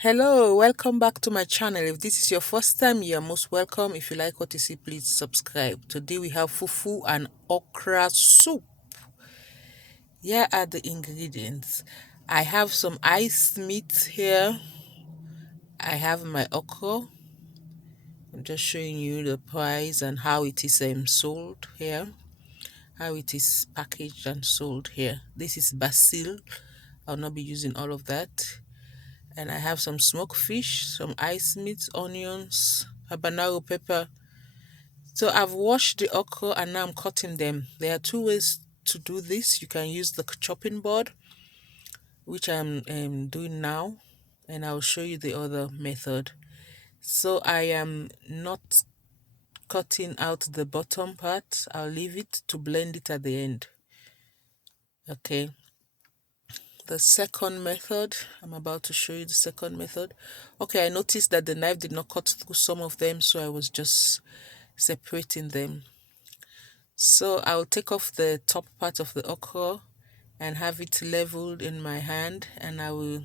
Hello, welcome back to my channel. If this is your first time, you're most welcome. If you like what you see, please subscribe. Today we have fufu and okra soup. Here are the ingredients. I have some iced meat here. I have my okra. I'm just showing you the price and how it is sold here. How it is packaged and sold here. This is basil. I'll not be using all of that. And I have some smoked fish, some ice meat, onions, habanero pepper. So I've washed the okra and now I'm cutting them. There are two ways to do this. You can use the chopping board, which I'm doing now, and I'll show you the other method. So I am not cutting out the bottom part. I'll leave it to blend it at the end. Okay. The second method, I'm about to show you the second method. Okay, I noticed that the knife did not cut through some of them, so I was just separating them. So I'll take off the top part of the okra and have it leveled in my hand, and I will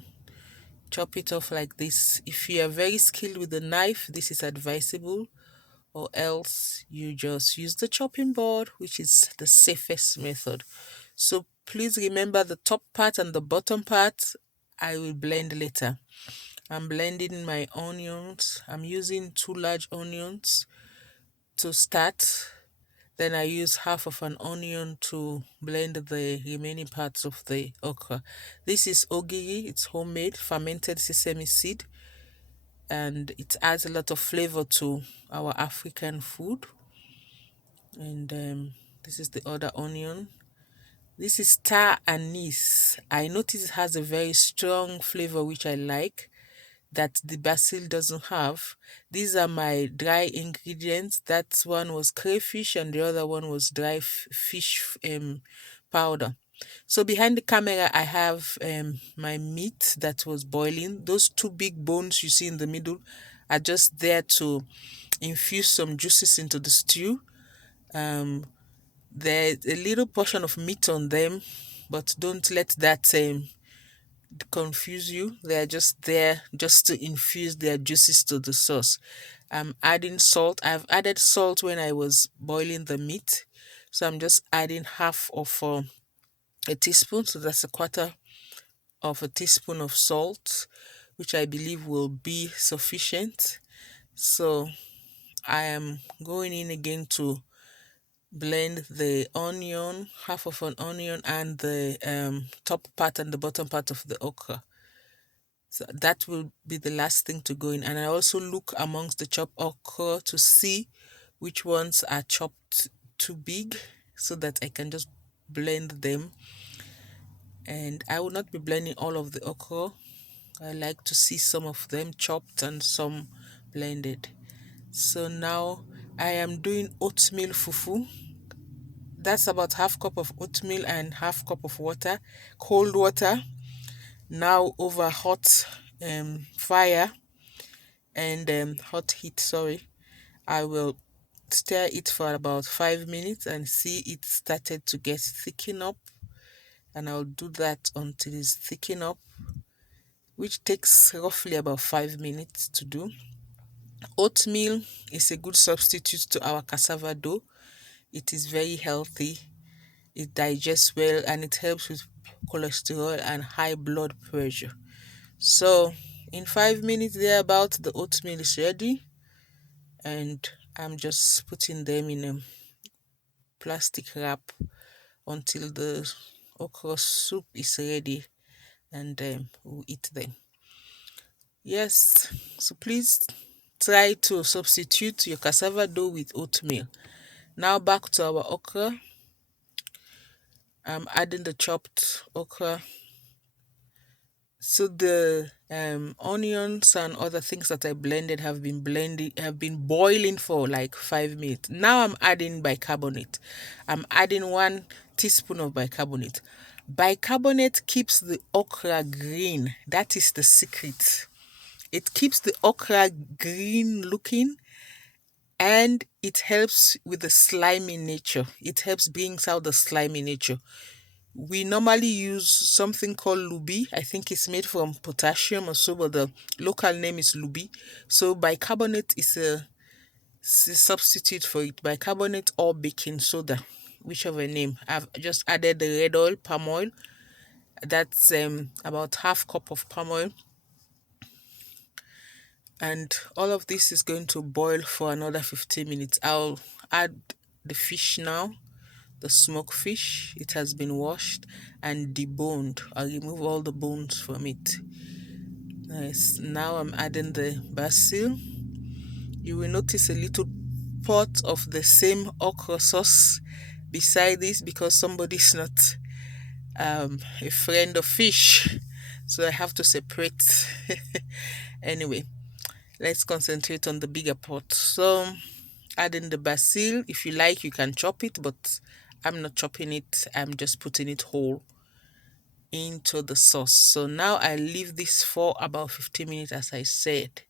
chop it off like this. If you are very skilled with the knife, this is advisable, or else you just use the chopping board, which is the safest method. So please remember the top part and the bottom part I will blend later. I'm blending my onions. I'm using 2 large onions to start. Then I use half of an onion to blend the remaining parts of the okra. This is ogiri. It's homemade fermented sesame seed, and it adds a lot of flavor to our African food. And this is the other onion. This is star anise. I notice it has a very strong flavor which I like, that the basil doesn't have. These are my dry ingredients. That one was crayfish and the other one was dry fish powder. So behind the camera I have my meat that was boiling. Those two big bones you see in the middle are just there to infuse some juices into the stew. There's a little portion of meat on them, but don't let that confuse you. They are just there just to infuse their juices to the sauce. I'm adding salt. I've added salt when I was boiling the meat, so I'm just adding half of a teaspoon, so that's a quarter of a teaspoon of salt, which I believe will be sufficient. So I am going in again to blend the onion, half of an onion, and the top part and the bottom part of the okra. So that will be the last thing to go in. And I also look amongst the chopped okra to see which ones are chopped too big, so that I can just blend them. And I will not be blending all of the okra. I like to see some of them chopped and some blended. So now I am doing oatmeal fufu. That's about half cup of oatmeal and half cup of water, cold water, now over hot fire and hot heat. Sorry, I will stir it for about 5 minutes and see it started to get thicken up, and I'll do that until it's thicken up, which takes roughly about 5 minutes to do. Oatmeal is a good substitute to our cassava dough. It is very healthy, it digests well, and it helps with cholesterol and high blood pressure. So in 5 minutes thereabout, the oatmeal is ready, and I'm just putting them in a plastic wrap until the okra soup is ready, and we'll eat them. Yes, so please try to substitute your cassava dough with oatmeal. Now back to our okra. I'm adding the chopped okra. So the onions and other things that I blended have been boiling for like 5 minutes. Now I'm adding bicarbonate. I'm adding 1 teaspoon of bicarbonate. Bicarbonate keeps the okra green. That is the secret. It keeps the okra green looking, and it helps with the slimy nature. It helps brings out the slimy nature. We normally use something called lubi. I think it's made from potassium or so, but the local name is lubi. So bicarbonate is a substitute for it. Bicarbonate or baking soda, whichever name. I've just added the red oil, palm oil. That's about half cup of palm oil, and all of this is going to boil for another 15 minutes. I'll add the fish now, the smoked fish. It has been washed and deboned. I'll remove all the bones from it. Nice. Now I'm adding the basil. You will notice a little pot of the same okra sauce beside this because somebody's not a friend of fish, so I have to separate. Anyway, let's concentrate on the bigger pot. So adding the basil. If you like, you can chop it, but I'm not chopping it. I'm just putting it whole into the sauce. So now I leave this for about 15 minutes, as I said,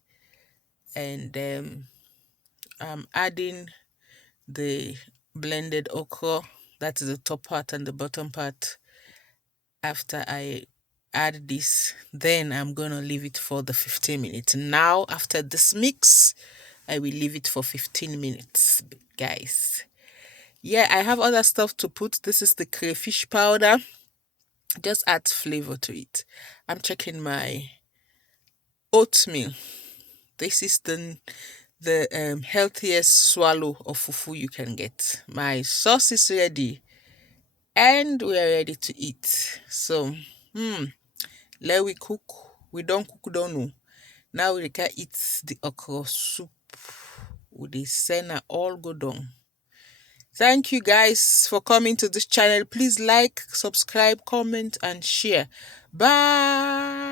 and I'm adding the blended okra. That is the top part and the bottom part. After I add this, then I'm gonna leave it for the 15 minutes. Now after this mix, I will leave it for 15 minutes, guys. Yeah, I have other stuff to put. This is the crayfish powder. Just add flavor to it. I'm checking my oatmeal. This is the healthiest swallow of fufu you can get. My sauce is ready and we are ready to eat. So let we cook. We don't cook, don't know. Now we can eat the okra soup with the senna all go down. Thank you guys for coming to this channel. Please like, subscribe, comment, and share. Bye.